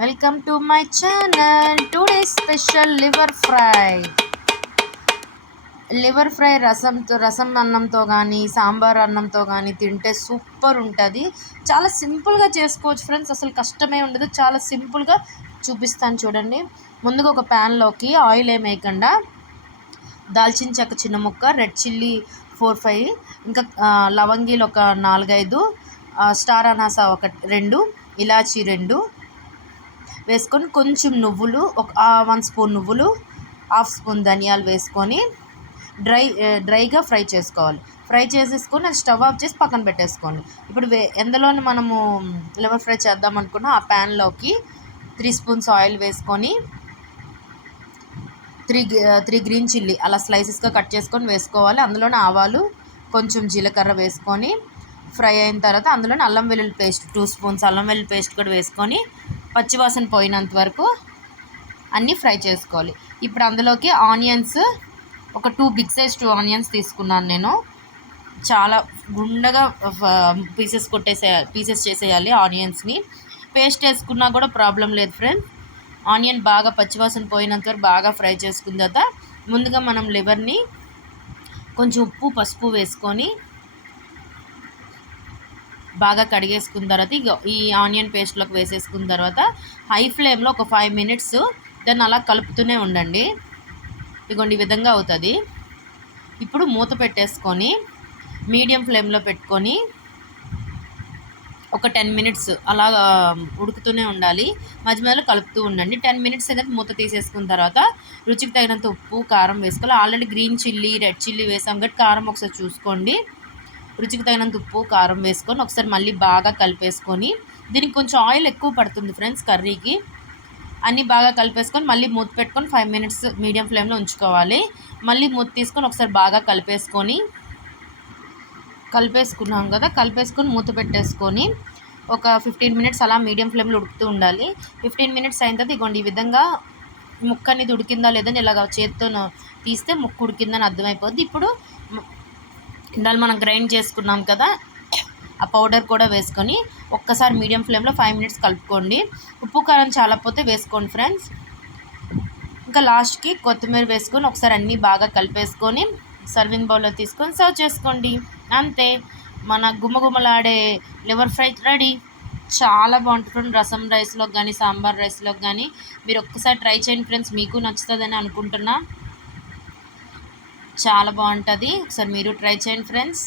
Welcome to my channel. Today special liver fry రసం అన్నంతో కానీ సాంబార్ అన్నంతో కానీ తింటే సూపర్ ఉంటుంది. చాలా సింపుల్గా చేసుకోవచ్చు ఫ్రెండ్స్, అసలు కష్టమే ఉండదు. చాలా సింపుల్గా చూపిస్తాను చూడండి. ముందుగా ఒక ప్యాన్లోకి ఆయిల్ ఏం వేయకుండా దాల్చిన చెక్క చిన్న ముక్క, రెడ్ చిల్లీ 4-5, ఇంకా లవంగీలు ఒక 4-5, స్టార్ అనాస ఒక 2, ఇలాచీ 2 వేసుకొని కొంచెం నువ్వులు ఒక 1 స్పూన్ నువ్వులు, 1/2 స్పూన్ ధనియాలు వేసుకొని డ్రైగా ఫ్రై చేసుకోవాలి. ఫ్రై చేసేసుకొని అది స్టవ్ ఆఫ్ చేసి పక్కన పెట్టేసుకోండి. ఇప్పుడు ఎందులోని మనము లివర్ ఫ్రై చేద్దాం అనుకున్నా ఆ ప్యాన్లోకి 3 స్పూన్స్ ఆయిల్ వేసుకొని 3 గ్రీన్ చిల్లీ అలా స్లైసెస్గా కట్ చేసుకొని వేసుకోవాలి. అందులోనే ఆవాలు, కొంచెం జీలకర్ర వేసుకొని ఫ్రై అయిన తర్వాత అందులోనే అల్లం వెల్లుల్లి పేస్ట్ 2 స్పూన్స్ అల్లం వెల్లుల్లి పేస్ట్ కూడా వేసుకొని పచ్చివాసన పోయినంత వరకు అన్నీ ఫ్రై చేసుకోవాలి. ఇప్పుడు అందులోకి ఆనియన్స్ ఒక 2 బిగ్ సైజ్ 2 ఆనియన్స్ తీసుకున్నాను నేను. చాలా గుండగా పీసెస్ చేసేయాలి ఆనియన్స్ని. పేస్ట్ వేసుకున్నా కూడా ప్రాబ్లం లేదు ఫ్రెండ్స్. ఆనియన్ బాగా పచ్చివాసన పోయినంత వరకు బాగా ఫ్రై చేసుకున్న తర్వాత ముందుగా మనం లివర్ని కొంచెం ఉప్పు పసుపు వేసుకొని బాగా కడిగేసుకున్న తర్వాత ఈ ఆనియన్ పేస్ట్లోకి వేసేసుకున్న తర్వాత హై ఫ్లేమ్లో ఒక 5 మినిట్స్ దాన్ని అలా కలుపుతూనే ఉండండి. ఇగోండి ఈ విధంగా అవుతుంది. ఇప్పుడు మూత పెట్టేసుకొని మీడియం ఫ్లేమ్లో పెట్టుకొని ఒక 10 మినిట్స్ అలా ఉడుకుతూనే ఉండాలి. మధ్య మధ్యలో కలుపుతూ ఉండండి. 10 మినిట్స్ అయితే మూత తీసేసుకున్న తర్వాత రుచికి తగినంత ఉప్పు కారం వేసుకోవాలి. Already green chilli red chilli వేసాం కాబట్టి కారం ఒకసారి చూసుకోండి. రుచికి తగినంత ఉప్పు కారం వేసుకొని ఒకసారి మళ్ళీ బాగా కలిపేసుకొని, దీనికి కొంచెం ఆయిల్ ఎక్కువ పడుతుంది ఫ్రెండ్స్ కర్రీకి. అన్నీ బాగా కలిపేసుకొని మళ్ళీ మూత పెట్టుకొని 5 మినిట్స్ మీడియం ఫ్లేమ్లో ఉంచుకోవాలి. మళ్ళీ మూత తీసుకొని ఒకసారి బాగా కలిపేసుకున్నాం కదా, కలిపేసుకొని మూత పెట్టేసుకొని ఒక 15 మినిట్స్ అలా మీడియం ఫ్లేమ్లో ఉడుకుతూ ఉండాలి. 15 మినిట్స్ అయిన తర్వాత ఇగోండి ఈ విధంగా ముక్క అనేది ఉడికిందా లేదని ఇలాగ చేత్తో తీస్తే ముక్క ఉడికిందని అర్థమైపోద్ది. ఇప్పుడు ఇందాక మనం గ్రైండ్ చేసుకున్నాం కదా ఆ పౌడర్ కూడా వేసుకొని ఒక్కసారి మీడియం ఫ్లేమ్లో 5 మినిట్స్ కలుపుకోండి. ఉప్పు కారం చాలకపోతే వేసుకోండి ఫ్రెండ్స్. ఇంకా లాస్ట్కి కొత్తిమీర వేసుకొని ఒకసారి అన్నీ బాగా కలిపేసుకొని సర్వింగ్ బౌల్లో తీసుకొని సర్వ్ చేసుకోండి. అంతే, మన గుమగుమలాడే లివర్ ఫ్రై రెడీ. చాలా బాగుంటుంది. రసం రైస్లోకి కానీ సాంబార్ రైస్లోకి కానీ మీరు ఒక్కసారి ట్రై చేయండి ఫ్రెండ్స్, మీకు నచ్చుతుందని అనుకుంటున్నా. చాలా బాగుంటుంది, ఒకసారి మీరు ట్రై చేయండి friends.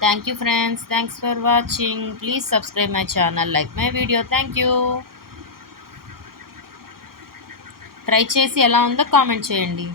Thank you friends, thanks for watching. Please subscribe my channel, like my video. Thank you. Try చేసి ఎలా ఉందో కామెంట్ చేయండి.